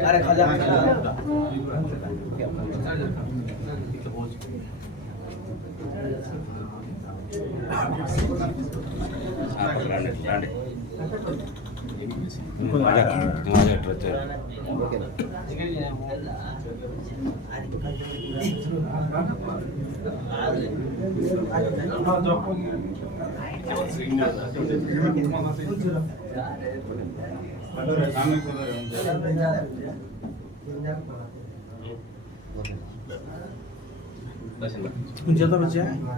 अरे खजा ज्यादा बच्चे हैं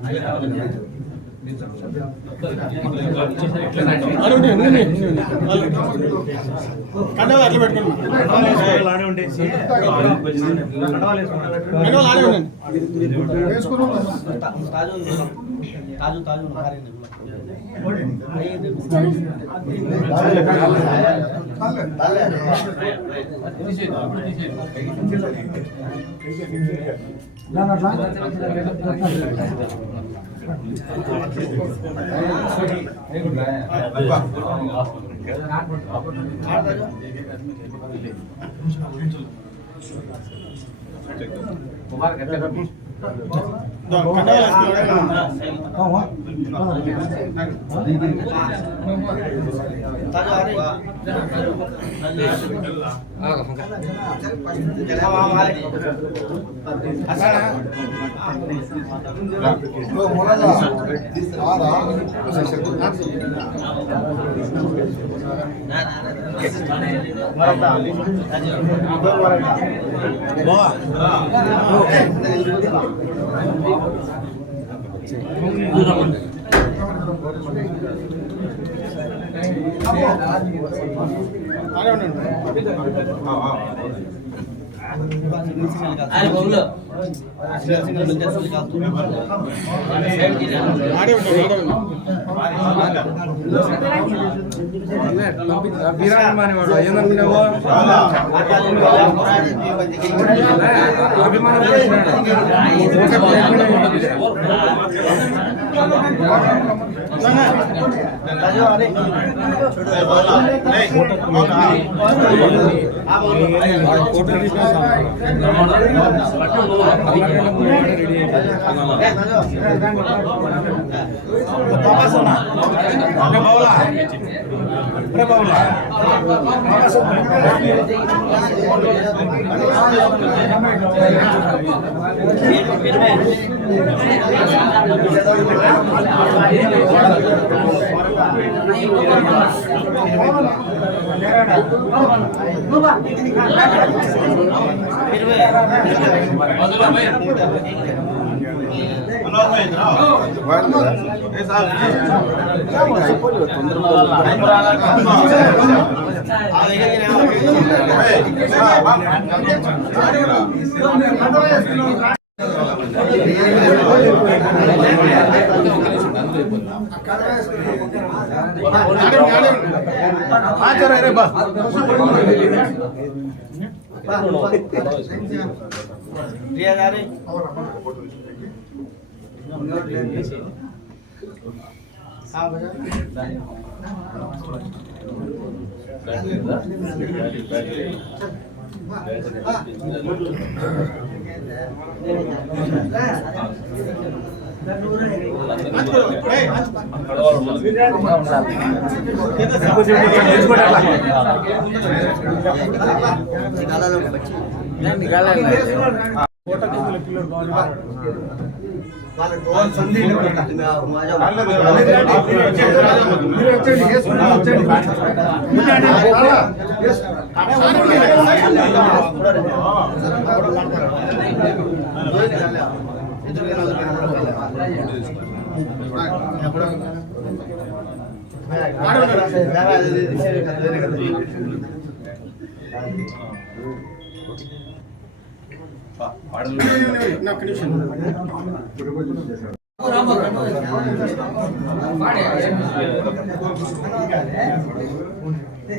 ए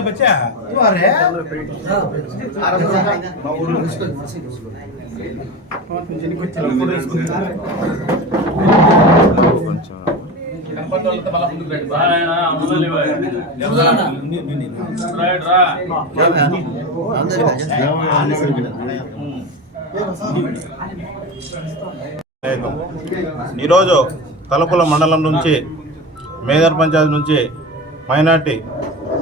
बच्चा तू आ रहा है ఈరోజు తలుపుల మండలం నుంచి మేదర్ పంచాయతీ నుంచి మైనార్టీ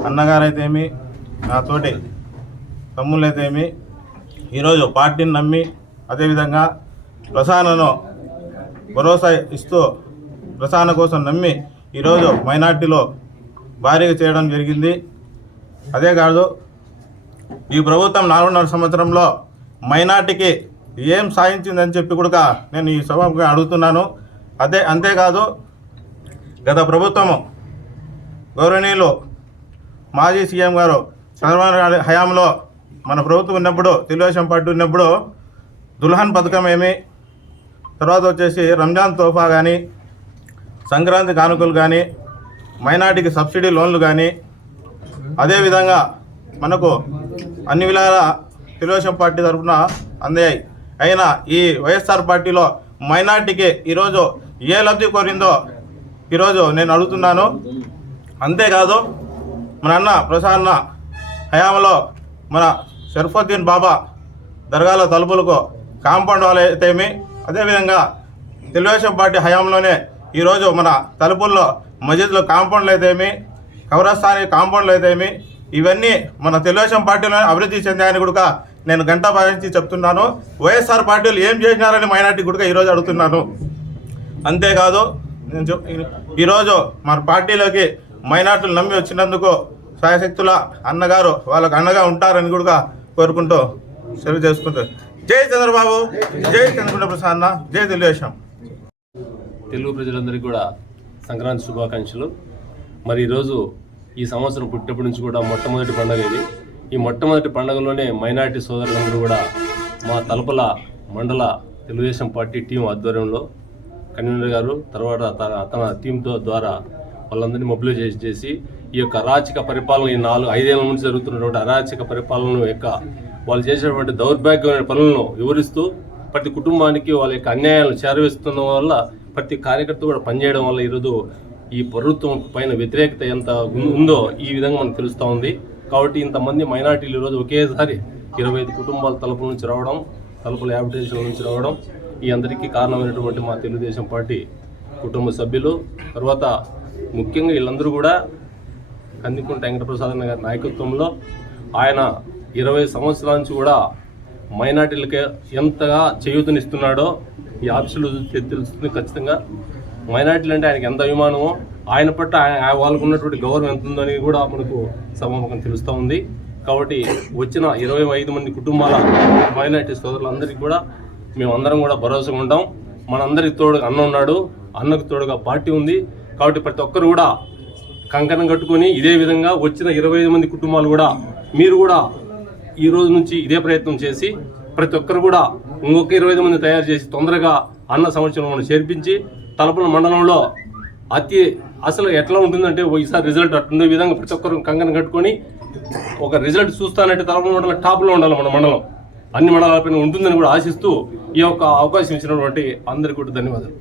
అన్నగారైతేమి నా తోటి తమ్ముళ్ళైతేమి ఈరోజు పార్టీని నమ్మి అదేవిధంగా ప్రసారణను భరోసా ఇస్తూ ప్రసారణ కోసం నమ్మి ఈరోజు మైనార్టీలో భారీగా చేయడం జరిగింది. అదే కాదు, ఈ ప్రభుత్వం 4.5 సంవత్సరంలో మైనార్టీకి ఏం సాధించిందని చెప్పి కూడా నేను ఈ సభగా అడుగుతున్నాను. అంతేకాదు, గత ప్రభుత్వము గౌరవనీయులు మాజీ సీఎం గారు చంద్రబాబు నాయుడు హయాంలో మన ప్రభుత్వం ఉన్నప్పుడు, తెలుగుదేశం పార్టీ ఉన్నప్పుడు దుల్హన్ పథకం ఏమి, తర్వాత వచ్చేసి రంజాన్ తోఫా కానీ, సంక్రాంతి కానుకలు కానీ, మైనార్టీకి సబ్సిడీ లోన్లు కానీ, అదేవిధంగా మనకు అన్ని విధాల తెలుగుదేశం పార్టీ తరఫున అందాయి. అయినా ఈ వైఎస్ఆర్ పార్టీలో మైనార్టీకి ఈరోజు ఏ లబ్ధి కోరిందో ఈరోజు నేను అడుగుతున్నాను. అంతేకాదు, మన అన్న ప్రసాద్ హయాంలో మన షర్ఫుద్దీన్ బాబా దర్గాల తలుపులకు కాంపౌండ్ వాళ్ళు అయితేమి, అదేవిధంగా తెలుగుదేశం పార్టీ హయాంలోనే ఈరోజు మన తలుపుల్లో మసీదులో కాంపౌండ్లు అయితేమి, కబ్రస్థానీ కాంపౌండ్లు అయితేమి, ఇవన్నీ మన తెలుగుదేశం పార్టీలోనే అభివృద్ధి చెందాయని కూడా నేను గంటా భావించి చెప్తున్నాను. వైఎస్ఆర్ పార్టీలు ఏం చేసినారని మైనార్టీ కూడా ఈరోజు అడుగుతున్నాను. అంతేకాదు, నేను ఈరోజు మన పార్టీలోకి మైనార్టీలు నమ్మి వచ్చినందుకు సాయశక్తుల అన్నగారు వాళ్ళకు అండగా ఉంటారని కూడా కోరుకుంటూ సెలవు చేసుకుంటూ జై చంద్రబాబు, జై చంద్రబాబు ప్రసాద్, జై తెలుగుదేశం. తెలుగు ప్రజలందరికీ కూడా సంక్రాంతి శుభాకాంక్షలు. మరి ఈరోజు ఈ సంవత్సరం పుట్టినప్పటి నుంచి కూడా మొట్టమొదటి పండుగ ఇది. ఈ మొట్టమొదటి పండుగలోనే మైనార్టీ సోదరులందరూ కూడా మా తలుపుల మండల తెలుగుదేశం పార్టీ టీం ఆధ్వర్యంలో కన్వీనర్ గారు తర్వాత తన టీంతో ద్వారా వాళ్ళందరినీ మొబిలైజ్ చేసి ఈ యొక్క అరాచక పరిపాలన, ఈ 4-5 ఏళ్ల నుంచి జరుగుతున్నటువంటి అరాచక పరిపాలన యొక్క వాళ్ళు చేసేటువంటి దౌర్భాగ్యమైన పనులను వివరిస్తూ ప్రతి కుటుంబానికి వాళ్ళ యొక్క అన్యాయాలను చేరవేస్తున్న వల్ల ప్రతి కార్యకర్త కూడా పనిచేయడం వల్ల ఈరోజు ఈ ప్రభుత్వం పైన వ్యతిరేకత ఎంత ఉందో ఈ విధంగా మనకు తెలుస్తూ ఉంది. కాబట్టి ఇంతమంది మైనార్టీలు ఈరోజు ఒకేసారి 25 కుటుంబాల తలుపుల నుంచి రావడం, తలుపుల యాబిటేషన్ నుంచి రావడం, ఈ అందరికీ కారణమైనటువంటి మా తెలుగుదేశం పార్టీ కుటుంబ సభ్యులు, తర్వాత ముఖ్యంగా వీళ్ళందరూ కూడా కందికుంట వెంకటప్రసాద్ గారి నాయకత్వంలో ఆయన 20 సంవత్సరాల నుంచి కూడా మైనార్టీలకి ఎంతగా చేయూతనిస్తున్నాడో ఈ ఆఫీసులో తెలుస్తుంది. ఖచ్చితంగా మైనార్టీలు అంటే ఆయనకి ఎంత అభిమానమో, ఆయన పట్ల వాళ్ళకు ఉన్నటువంటి గౌరవం ఎంత ఉందని కూడా మనకు సమాముఖం తెలుస్తూ ఉంది. కాబట్టి వచ్చిన 25 మంది కుటుంబాల మైనార్టీ సోదరులందరికీ కూడా మేమందరం కూడా భరోసాగా ఉంటాం. మనందరికి తోడుగా అన్న ఉన్నాడు, అన్నకు తోడుగా పార్టీ ఉంది. కాబట్టి ప్రతి ఒక్కరు కూడా కంకణం కట్టుకొని ఇదే విధంగా వచ్చిన 25 మంది కుటుంబాలు కూడా మీరు కూడా ఈ రోజు నుంచి ఇదే ప్రయత్నం చేసి ప్రతి ఒక్కరు కూడా ఇంకొక 25 మంది తయారు చేసి తొందరగా అన్న సంవత్సరం చేర్పించి తలుపుల మండలంలో అసలు ఎట్లా ఉంటుందంటే ఈసారి రిజల్ట్ అట్టుండే విధంగా ప్రతి ఒక్కరు కంకణం కట్టుకొని ఒక రిజల్ట్ చూస్తానంటే తలుపుల మండలం టాప్లో ఉండాలి. మన మండలం అన్ని మండలాలపైన ఉంటుందని కూడా ఆశిస్తూ ఈ యొక్క అవకాశం ఇచ్చినటువంటి అందరికీ కూడా ధన్యవాదాలు.